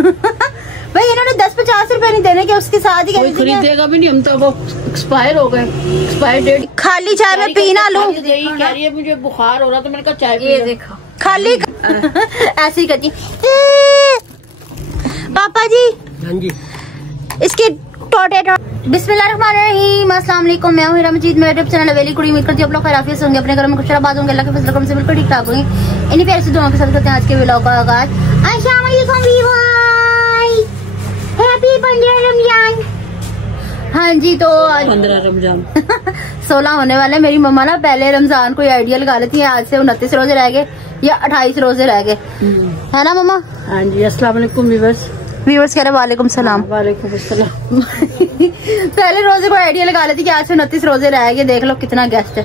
भाई इन्होंने 10-50 रुपए नहीं देने के, उसके साथ ही खरीदेगा भी नहीं, हम तो वो एक्सपायर हो गए, एक्सपायर डेट। खाली चाय में पी ना लूं, कह रही है मुझे बुखार हो रहा, तो मैंने कहा चाय पी। देखा खाली ऐसे ही करती। पापा जी, हाँ जी, इसके टोटे बिस्मिल्लाहिर्रहमानिर्रहीम, अस्सलाम वालेकुम। मैं हूं हीरा मजीद, मेरे यूट्यूब चैनल अवेली कुड़ी। उम्मीद करती हूं आप लोग खैरियत से होंगे, अपने घरों में खुश आबाद होंगे, अल्लाह के फजल करम से बिल्कुल ठीक ठाक होंगे। इन्हीं प्यार से दुआओं के साथ करते हैं आज के व्लॉग का आगाज। अस्सलाम वालेकुम वीवर्स, हैप्पी 15 रमजान। हाँ जी, तो आज 15 रमजान 16 होने वाले। मेरी मम्मा ना पहले रमजान को आइडिया लगा लेती है, आज से 29 रोजे रह गए या 28 रोजे रह गए, है ना मम्मा? हाँ जी, अस्सलाम वालेकुम व्यूअर्स। व्यूअर्स कह रहे वालेकुम सलाम। वालेकुम अस्सलाम। पहले रोजे को आइडिया लगा लेती कि आज से 29 रोजे रह गए, देख लो कितना गेस्ट है।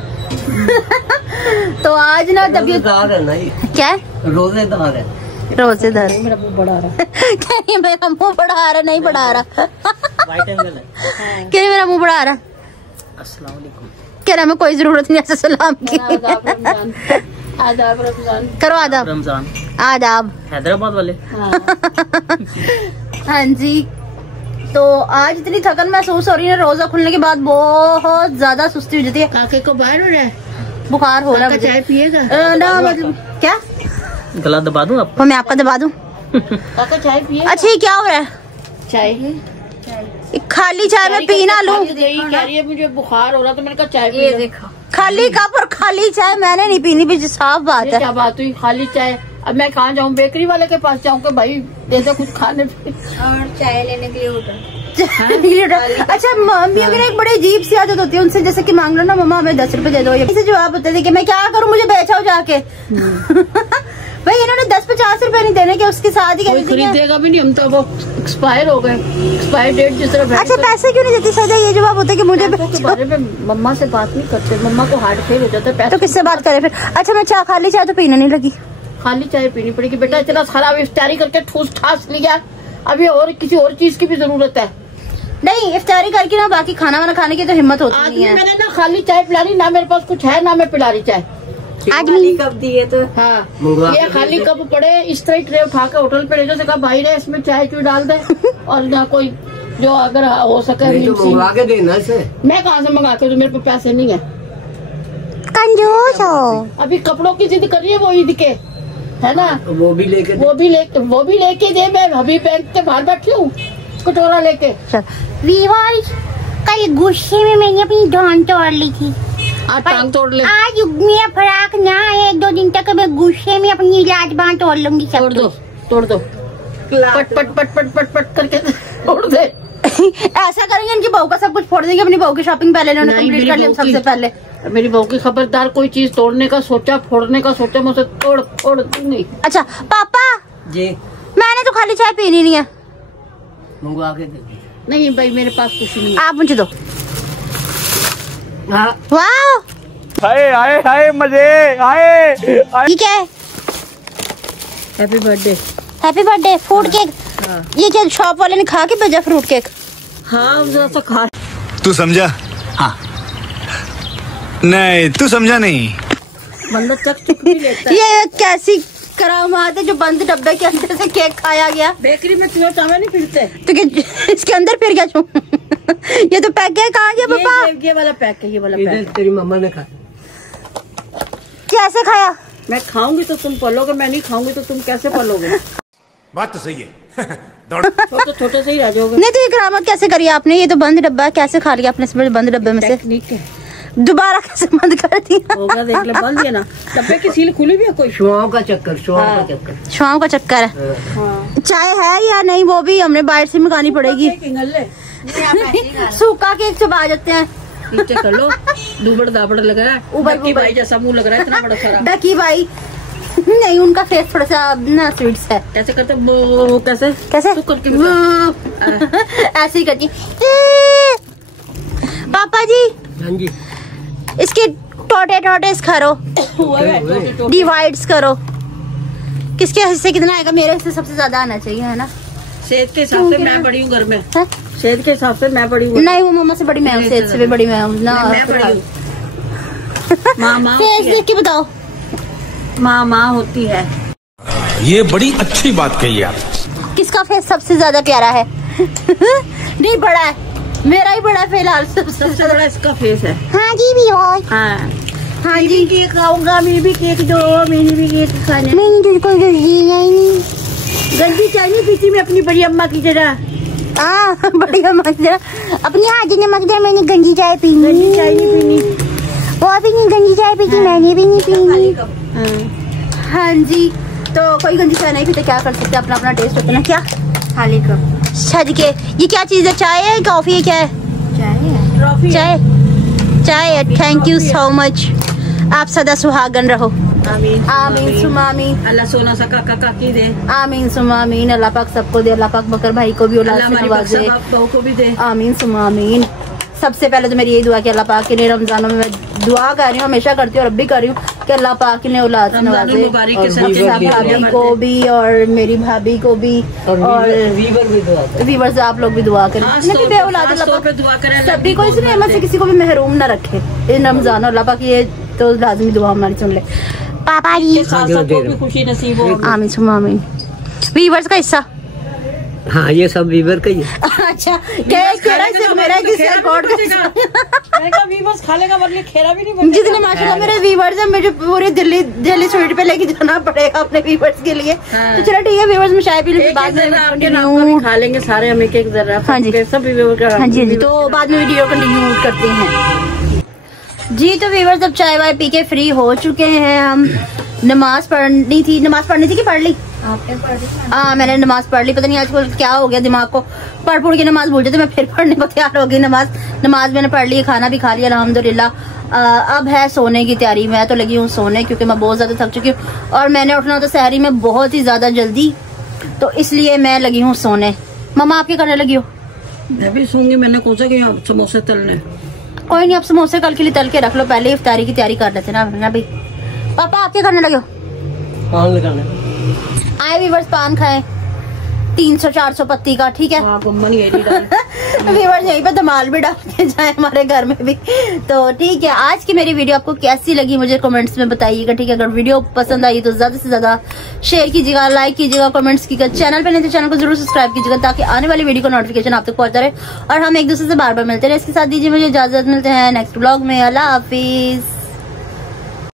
तो आज ना रोजेदार है ना, क्या रोजेदार है, रोजेदार। मेरा मुंह बढ़ा रहा है, मेरा मुंह बढ़ा रहा, नहीं बढ़ा रहा। वाइट एंगल है। क्या मेरा मुंह बढ़ा रहा? अस्सलाम वालेकुम कह रहा मैं कोई जरूरत नहीं ऐसे सलाम की। आदाब रमजान करो आदाब। रमजान आदाब हैदराबाद वाले। हाँ जी, तो आज इतनी थकन महसूस हो रही है, रोजा खुलने के बाद बहुत ज्यादा सुस्ती हो जाती है। काके को बाहर हो रहा है, बुखार हो रहा है। चाय पिएगा ना मतलब क्या गला दबा दूं आपको? मैं आपका दबा दूं? काका चाय पिएगा? अच्छा ये क्या हो रहा है? चाय खाली चाय में पी ना लूं? कह रही है मुझे बुखार हो रहा, तो मैंने कहा चाय पी। देखा खाली कप और खाली चाय मैंने नहीं पीनी भी, साफ बात है। क्या बात हुई? खाली चाय। अब मैं कहाँ जाऊँ, बेकरी वाले के पास जाऊँ कि भाई जैसे कुछ खाने और चाय लेने के लिए होटल। अच्छा, मम्मियों की एक बड़ी अजीब सी आदत होती है, उनसे जैसे कि मांग लो ना मम्मा हमें 10 रुपए दे दो, इसे जवाब होते थे कि मैं क्या करूँ, मुझे बेचाओ जाके। भाई इन्होंने 10-50 रुपए नहीं देने के, उसके साथ ही खरीदेगा भी नहीं, हम तो वो एक्सपायर हो गए, एक्सपायर डेट जिस तरह। अच्छा, पैसे क्यों नहीं देती? सजा ये जवाब होता है कि मुझे बारे में मम्मा से बात नहीं करते, मम्मा को हार्ट फेल हो जाता है। तो किससे बात करे फिर? अच्छा, मैं चाय खाली चाय तो पीने नहीं लगी, खाली चाय पीनी पड़ेगी बेटा, इतना खराब इफ्तारी करके ठूस ठास लिया, अभी और किसी और चीज की भी जरूरत है। नहीं, इफ्तारी करके ना बाकी खाना वाना खाने की तो हिम्मत होती नहीं है। मैंने ना खाली चाय पिलानी, ना मेरे पास कुछ है ना मैं पिला रही चाय। आदमी कप दिए तो हाँ, ये खाली कप पड़े, इस तरह ट्रे उठा के होटल पे ले जाओ, कहा भाई ने इसमें चाय क्यों डाल दे, और ना कोई जो अगर हो सके मंगवा के देना इसे। मैं कहाँ से मंगा के दूं, मेरे पे पैसे नहीं है। कंजूस हो। अभी कपड़ों की जिद करिए वो ईद के, है ना? वो भी लेके दे। मैं अभी बैंक के बाहर बैठी हूँ कटोरा लेके। कल गुस्से में मैंने अपनी टांग तोड़ ली थी। आज टांग तोड़ ले? आज मेरा फराक ना है, 1-2 दिन तक मैं गुस्से में अपनी लाज बांध तोड़ लूंगी। तोड़ दो पट पट पट पट पट पट करके तोड़ दे। ऐसा करेंगे इनकी बहू का सब कुछ फोड़ देंगे। अपनी बहू की शॉपिंग पहले इन्होंने कंप्लीट कर लिया सबसे पहले। मेरी बहू की खबरदार, कोई चीज तोड़ने का सोचा, फोड़ने का सोचा, मुझे तोड़ दूंगी। अच्छा पापा जी, मैंने तो खाली चाय पीनी नहीं है, मंगवा के दे। नहीं भाई मेरे पास कुछ नहीं है, आप मुझे दो। वाह, हाय हाय हाय मजे आए। ये क्या है? Happy birthday. Happy birthday fruit cake. ये क्या शॉप वाले ने खा के भेजा फ्रूट केक? हाँ जरा खा। तू समझा? हाँ नहीं, तू समझा नहीं। बंदा चक भी लेता है। ये कैसी करामात है जो बंद डब्बे के अंदर से केक खाया गया? बेकरी में तुम्हें चावल नहीं फिरते तो इसके अंदर फिर गया? ये तो पैक है, कहाँ गया पापा? ये वाला पैक है, ये वाला पैक तेरी मम्मा ने खाया। कैसे खाया? मैं खाऊंगी तो तुम पलोगे, मैं नहीं खाऊंगी तो तुम कैसे पलोगे? बात तो सही है। तो छोटे से ही रह जाओगे। नहीं तो ये करामात कैसे करी आपने? ये तो बंद डब्बा है, कैसे खा लिया आपने इसमें बंद डब्बे में से? टेक्निक है, दोबारा कैसे बंद कर दिया? होगा देख ले, बंद है ना, डब्बे की सील खुली भी है। कोई शुआओं का चक्कर, शुआओं का चक्कर है। हाँ। चाय है या नहीं वो भी हमने बाहर से मंगानी पड़ेगी। सूखा केक चबा जाते हैं, नीचे कर लो। दुबड़ दाबड़ लग रहा है, डकी भाई जैसा मुंह लग रहा है, इतना बड़ा सारा। डकी भाई नहीं, उनका फेस थोड़ा सा ना स्वीट्स है। कैसे करते वो? कैसे कैसे तू करके ऐसे ही करती। पापा जी, हाँ जी, इसके टोटे करो, डिवाइड्स करो, किसके हिस्से कितना आएगा? मेरे हिस्से सबसे ज्यादा आना चाहिए, है ना? सेहत के हिसाब से मैं बड़ी हूँ घर में, सेहत के हिसाब से मैं बड़ी हूँ। नहीं, वो मम्मा से बड़ी मैं हूँ, सेहत से भी बड़ी मैं हूँ ना। माँ फेस देख के बताओ। माँ होती है। ये बड़ी अच्छी बात कही आप। किसका किसका फेस सबसे ज्यादा प्यारा है? नहीं बड़ा है, मेरा ही बड़ा फिलहाल सबसे बड़ा इसका फेस है। हाँ जी भी हाँ जी केक खाऊंगा, मैं भी केक दो, मैंने भी केक खाने। मैंने तुझको नहीं गंदी चाय नहीं पीती मैं अपनी बड़ी अम्मा की तरह। बड़ी अम्मा की तरह अपनी हाजी ने मकदर मैंने गंदी चाय पीनी। गंदी चाय नहीं पीनी, वो भी नहीं गंदी चाय पीती, मैंने भी नहीं पीनी। हाँ जी, तो कोई गंदी चाय नहीं पीते, क्या कर सकते, अपना अपना टेस्ट होता है ना। क्या खाली कप सज के, ये क्या चीज है? चाय है कॉफी है? क्या है? चाय चाय है। थैंक यू सो मच, आप सदा सुहागन रहो। आमीन आमीन सुमा आमीन। अल्लाह सोना सा काका काकी दे। आमीन सुमा आमीन। अल्लाह पाक सबको दे, अल्लाह पाक बकर भाई को भी औलाद से नवाजे। बहू को भी दे। आमीन सुमा आमीन। सबसे पहले तो मेरी यही दुआ कि अल्लाह पाक के लिए रमजानों में मैं दुआ कर रही हूँ, हमेशा करती हूँ और अब भी कर रही हूँ कि अल्लाह पाक ने औलाद से नवाजे। भाभी को भी और मेरी भाभी को भी और वीवर्स आप लोग भी दुआ करें, भी औलाद अल्लाह पाक सभी को, इसलिए में से किसी को भी महरूम न रखे इन रमजान। अल्लाह पाक ये तो लाजमी दुआ हमारी सुन ले। पापा जी सबको भी खुशी नसीब हो। आमीन सुमा आमीन। वीवर्स का हिस्सा, हाँ ये सब वीवर का ही है। अच्छा मेरा किसी रिकॉर्ड खा लेगा वरना खेरा भी नहीं। जितने माशाल्लाह मेरे व्यूवर्स हैं, मुझे पूरी दिल्ली स्ट्रीट पे लेके जाना पड़ेगा अपने व्यूवर्स के लिए। तो चलो ठीक है व्यूवर्स, में चाय पी लेंगे, बाद में खा लेंगे सारे हम एक जरा। हाँ जी सब व्यूवर। हाँ जी तो बाद में वीडियो कंटिन्यू करते हैं जी। तो व्यूवर्स अब चाय वाय पी के फ्री हो चुके हैं हम। नमाज पढ़नी थी कि पढ़ ली? हाँ मैंने नमाज पढ़ ली। पता नहीं आजकल क्या हो गया दिमाग को, पढ़ के नमाज भूल जाते, मैं फिर पढ़ने को तैयार हो गई। नमाज मैंने पढ़ ली, खाना भी खा लिया अल्हम्दुलिल्लाह। अब है सोने की तैयारी। मैं तो लगी हूँ सोने क्योंकि मैं बहुत ज्यादा थक चुकी हूँ और मैंने उठना होता सहरी में बहुत ही ज्यादा जल्दी, तो इसलिए मैं लगी हूँ सोने। मम्मा आप क्या करने लगी हो? मैं भी सोऊंगी। मैंने कौन सा किया समोसे तलने। कोई नहीं, आप समोसे कल के लिए तल के रख लो, पहले इफ्तारी की तैयारी कर लेते ना अभी। पापा आप क्या करने लगे हो? पान लगाना। आए व्यूवर्स पान खाए 300-400 पत्ती का, ठीक है। व्यूवर्स यहीं पे धमाल भी डाल के जाए हमारे घर में भी। तो ठीक है, आज की मेरी वीडियो आपको कैसी लगी मुझे कमेंट्स में बताइएगा, ठीक है। अगर वीडियो पसंद आई तो ज्यादा से ज्यादा शेयर कीजिएगा, लाइक कीजिएगा, कमेंट्स कीजिएगा। चैनल पे नहीं तो चैनल को जरूर सब्सक्राइब कीजिएगा ताकि आने वाली वीडियो का नोटिफिकेशन आप तक पहुंचता रहे और हम एक दूसरे से बार बार मिलते रहे। इसके साथ दीजिए मुझे इजाजत, मिलते हैं नेक्स्ट ब्लॉग में। अल्लाह हाफिज।